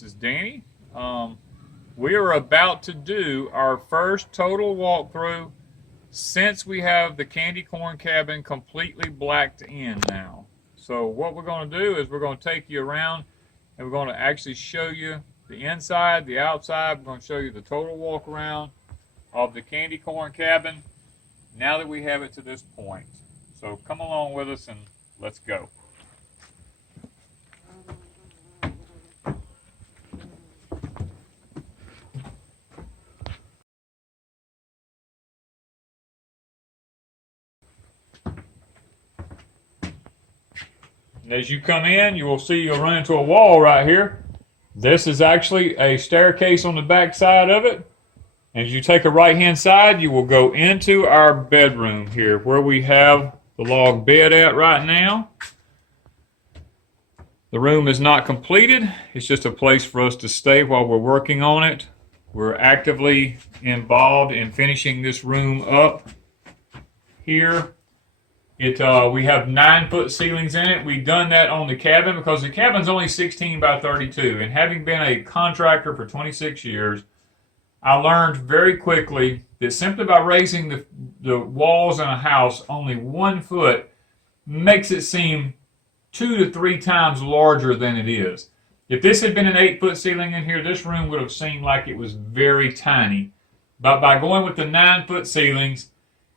This is Danny. We are about to do our first total walkthrough since we have the candy corn cabin completely blacked in now. So what we're going to do is we're going to take you around and we're going to actually show you the inside, the outside. We're going to show you the total walk around of the candy corn cabin now that we have it to this point. So come along with us and let's go. As you come in, you will see you'll run into a wall right here. This is actually a staircase on the back side of it. As you take a right-hand side, you will go into our bedroom here, where we have the log bed at right now. The room is not completed. It's just a place for us to stay while we're working on it. We're actively involved in finishing this room up here. We have 9-foot ceilings in it. We've done that on the cabin because the cabin's only 16 by 32. And having been a contractor for 26 years, I learned very quickly that simply by raising the walls in a house only 1 foot makes it seem 2 to 3 times larger than it is. If this had been an 8-foot ceiling in here, this room would have seemed like it was very tiny. But by going with the 9-foot ceilings,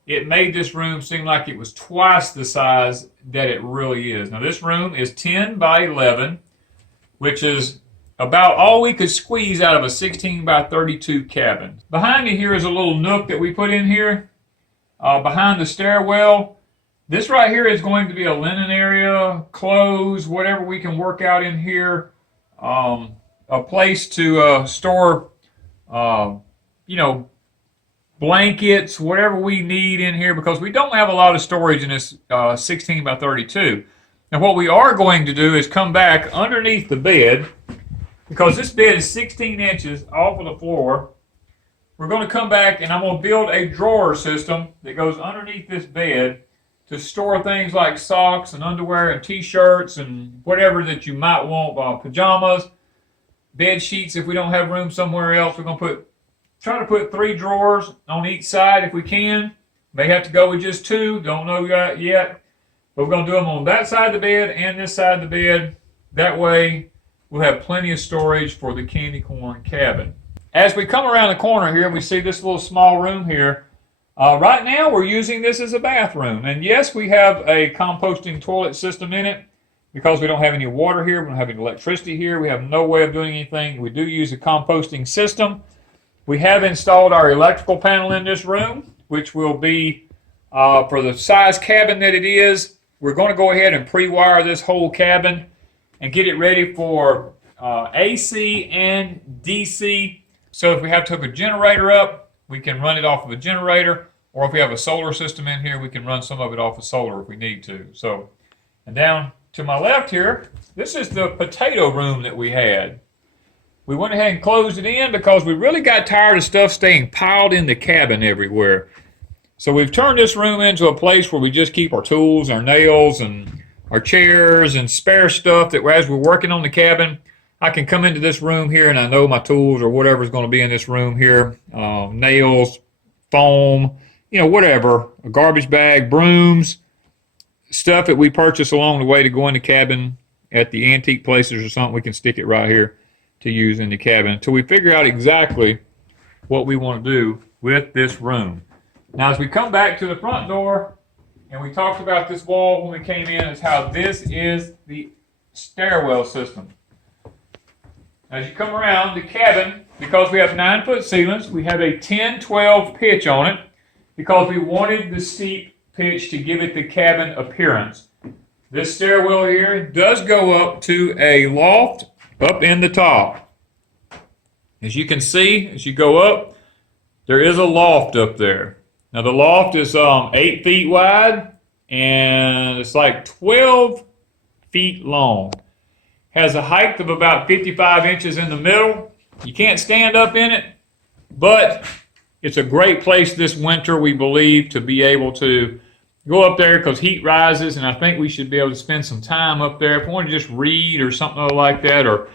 it made this room seem like it was twice the size that it really is. Now this room is 10 by 11, which is about all we could squeeze out of a 16 by 32 cabin. Behind me here is a little nook that we put in here, behind the stairwell. This right here is going to be a linen area, clothes, whatever we can work out in here. A place to store, blankets, whatever we need in here, because we don't have a lot of storage in this 16 by 32. Now what we are going to do is come back underneath the bed, because this bed is 16 inches off of the floor. We're going to come back and I'm going to build a drawer system that goes underneath this bed to store things like socks and underwear and t-shirts and whatever that you might want, pajamas, bed sheets if we don't have room somewhere else. We're going to try to put 3 drawers on each side if we can. May have to go with just 2, don't know that yet. But we're going to do them on that side of the bed and this side of the bed. That way we'll have plenty of storage for the candy corn cabin. As we come around the corner here, we see this little small room here. Right now we're using this as a bathroom. And yes, we have a composting toilet system in it because we don't have any water here. We don't have any electricity here. We have no way of doing anything. We do use a composting system. We have installed our electrical panel in this room, which will be, for the size cabin that it is, we're going to go ahead and pre-wire this whole cabin and get it ready for AC and DC. So if we have to hook a generator up, we can run it off of a generator, or if we have a solar system in here, we can run some of it off of solar if we need to. So, and down to my left here, this is the potato room that we had. We went ahead and closed it in because we really got tired of stuff staying piled in the cabin everywhere. So we've turned this room into a place where we just keep our tools, our nails, and our chairs, and spare stuff that as we're working on the cabin, I can come into this room here and I know my tools or whatever's going to be in this room here, nails, foam, whatever, a garbage bag, brooms, stuff that we purchase along the way to go in the cabin at the antique places or something. We can stick it right here to use in the cabin until we figure out exactly what we want to do with this room. Now as we come back to the front door, and we talked about this wall when we came in, is how this is the stairwell system. As you come around the cabin, because we have 9-foot ceilings, we have a 10-12 pitch on it because we wanted the steep pitch to give it the cabin appearance. This stairwell here does go up to a loft up in the top. As you can see, as you go up, there is a loft up there. Now the loft is 8 feet wide and it's like 12 feet long. Has a height of about 55 inches in the middle. You can't stand up in it, but it's a great place this winter, we believe, to be able to go up there because heat rises, and I think we should be able to spend some time up there. If we want to just read or something like that, or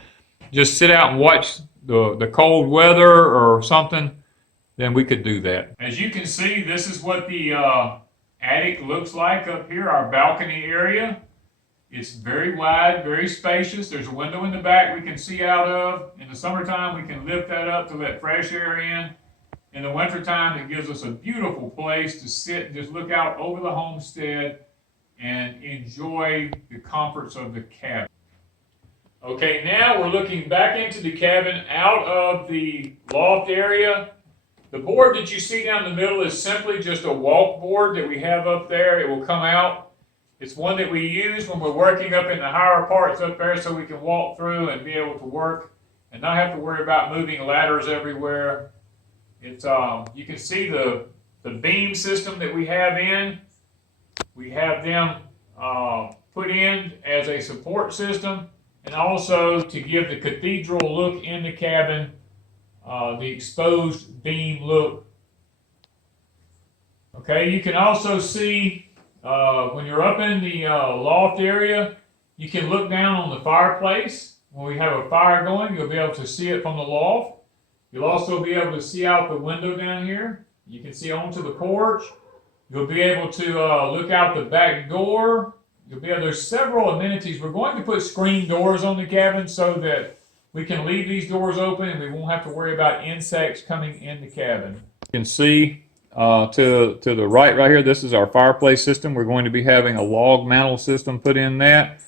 just sit out and watch the cold weather or something, then we could do that. As you can see, this is what the attic looks like up here, our balcony area. It's very wide, very spacious. There's a window in the back we can see out of. In the summertime, we can lift that up to let fresh air in. In the wintertime, it gives us a beautiful place to sit and just look out over the homestead and enjoy the comforts of the cabin. Okay, now we're looking back into the cabin out of the loft area. The board that you see down the middle is simply just a walk board that we have up there. It will come out. It's one that we use when we're working up in the higher parts up there so we can walk through and be able to work and not have to worry about moving ladders everywhere. It's you can see the beam system that we have in. We have them put in as a support system, and also to give the cathedral look in the cabin, the exposed beam look. Okay, you can also see when you're up in the loft area, you can look down on the fireplace. When we have a fire going, you'll be able to see it from the loft. You'll also be able to see out the window down here. You can see onto the porch. You'll be able to look out the back door. There's several amenities. We're going to put screen doors on the cabin so that we can leave these doors open and we won't have to worry about insects coming in the cabin. You can see to the right here, this is our fireplace system. We're going to be having a log mantle system put in that.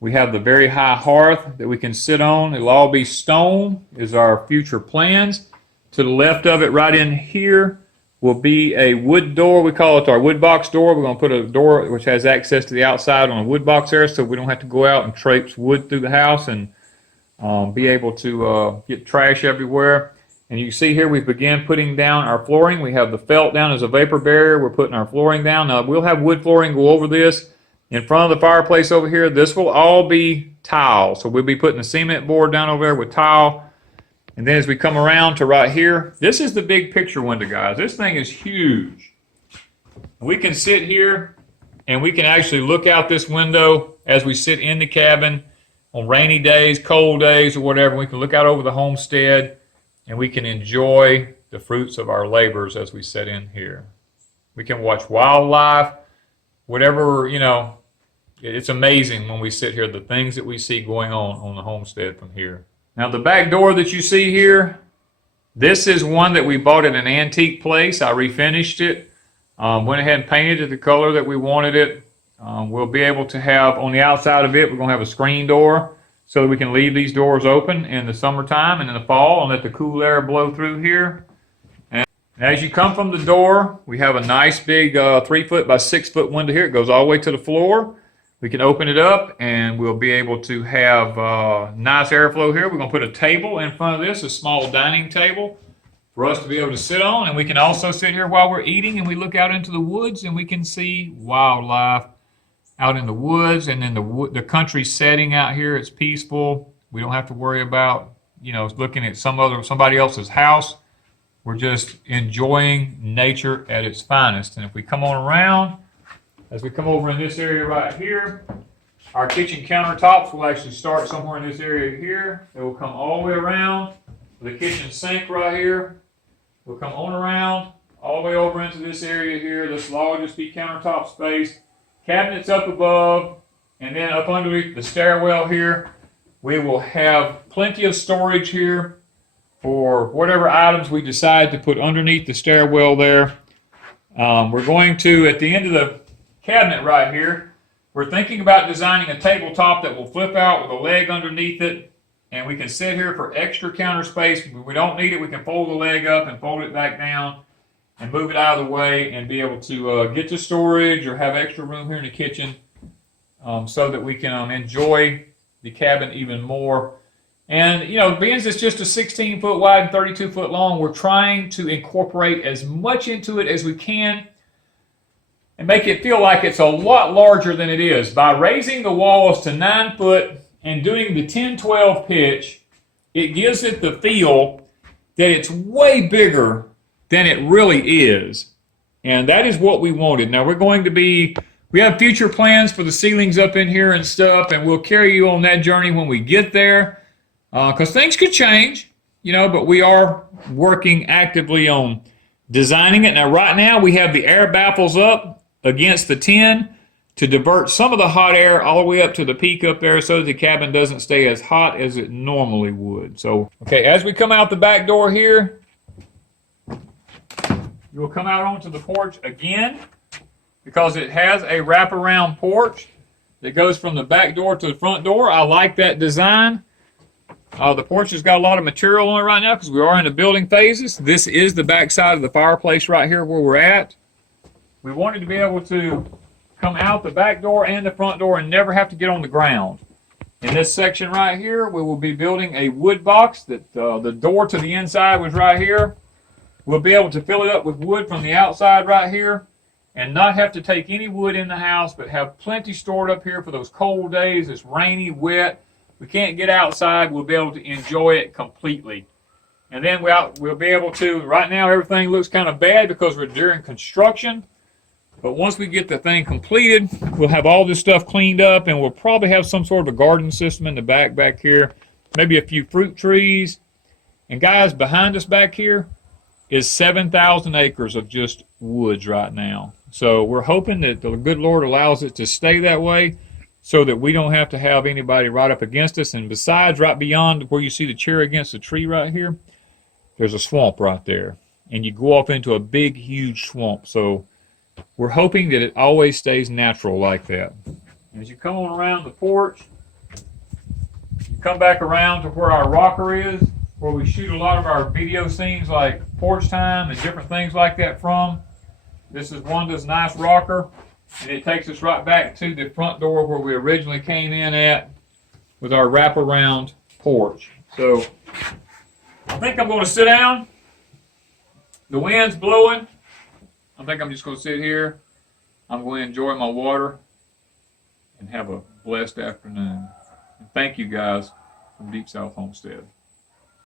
We have the very high hearth that we can sit on. It'll all be stone, is our future plans. To the left of it, right in here, will be a wood door. We call it our wood box door. We're going to put a door which has access to the outside on a wood box there so we don't have to go out and traipse wood through the house and be able to get trash everywhere. And you can see here we've begun putting down our flooring. We have the felt down as a vapor barrier. We're putting our flooring down. Now we'll have wood flooring go over this. In front of the fireplace over here, this will all be tile. So we'll be putting a cement board down over there with tile. And then as we come around to right here, this is the big picture window, guys. This thing is huge. We can sit here and we can actually look out this window as we sit in the cabin on rainy days, cold days, or whatever. We can look out over the homestead and we can enjoy the fruits of our labors as we sit in here. We can watch wildlife, whatever, you know. It's amazing when we sit here, the things that we see going on the homestead from here. Now the back door that you see here, this is one that we bought at an antique place. I refinished it, went ahead and painted it the color that we wanted it. We'll be able to have, on the outside of it, we're going to have a screen door so that we can leave these doors open in the summertime and in the fall and let the cool air blow through here. And as you come from the door, we have a nice big 3 foot by 6 foot window here. It goes all the way to the floor. We can open it up and we'll be able to have nice airflow here. We're going to put a table in front of this, a small dining table for us to be able to sit on. And we can also sit here while we're eating and we look out into the woods and we can see wildlife out in the woods and then the country setting out here. It's peaceful. We don't have to worry about, you know, looking at somebody else's house. We're just enjoying nature at its finest. And if we come on around, as we come over in this area right here, our kitchen countertops will actually start somewhere in this area here. It will come all the way around. The kitchen sink right here will come on around all the way over into this area here. This will all just be countertop space. Cabinets up above, and then up underneath the stairwell here, we will have plenty of storage here for whatever items we decide to put underneath the stairwell there. We're going to, at the end of the cabinet right here, we're thinking about designing a tabletop that will flip out with a leg underneath it, and we can sit here for extra counter space. When we don't need it, we can fold the leg up and fold it back down and move it out of the way and be able to get to storage or have extra room here in the kitchen so that we can enjoy the cabin even more. And, you know, being it's just a 16 foot wide and 32 foot long, we're trying to incorporate as much into it as we can and make it feel like it's a lot larger than it is. By raising the walls to 9 foot and doing the 10-12 pitch, it gives it the feel that it's way bigger than it really is. And that is what we wanted. Now we have future plans for the ceilings up in here and stuff, and we'll carry you on that journey when we get there. because things could change, you know, but we are working actively on designing it. Now, right now, we have the air baffles up against the tin to divert some of the hot air all the way up to the peak up there so that the cabin doesn't stay as hot as it normally would. So, okay, as we come out the back door here, you will come out onto the porch again because it has a wraparound porch that goes from the back door to the front door. I like that design. The porch has got a lot of material on it right now because we are in the building phases. This is the back side of the fireplace right here where we're at. We wanted to be able to come out the back door and the front door and never have to get on the ground. In this section right here, we will be building a wood box that the door to the inside was right here. We'll be able to fill it up with wood from the outside right here and not have to take any wood in the house, but have plenty stored up here for those cold days. It's rainy, wet. We can't get outside. We'll be able to enjoy it completely. And then we'll be able to, right now everything looks kind of bad because we're during construction. But once we get the thing completed, we'll have all this stuff cleaned up and we'll probably have some sort of a garden system in the back here. Maybe a few fruit trees. And guys, behind us back here is 7,000 acres of just woods right now. So we're hoping that the good Lord allows it to stay that way so that we don't have to have anybody right up against us. And besides, right beyond where you see the chair against the tree right here, there's a swamp right there. And you go off into a big, huge swamp. So we're hoping that it always stays natural like that. As you come on around the porch, you come back around to where our rocker is, where we shoot a lot of our video scenes like Porch Time and different things like that from. This is Wanda's nice rocker, and it takes us right back to the front door where we originally came in at with our wraparound porch. So I think I'm going to sit down. The wind's blowing. I think I'm just going to sit here. I'm going to enjoy my water and have a blessed afternoon. And thank you guys from Deep South Homestead.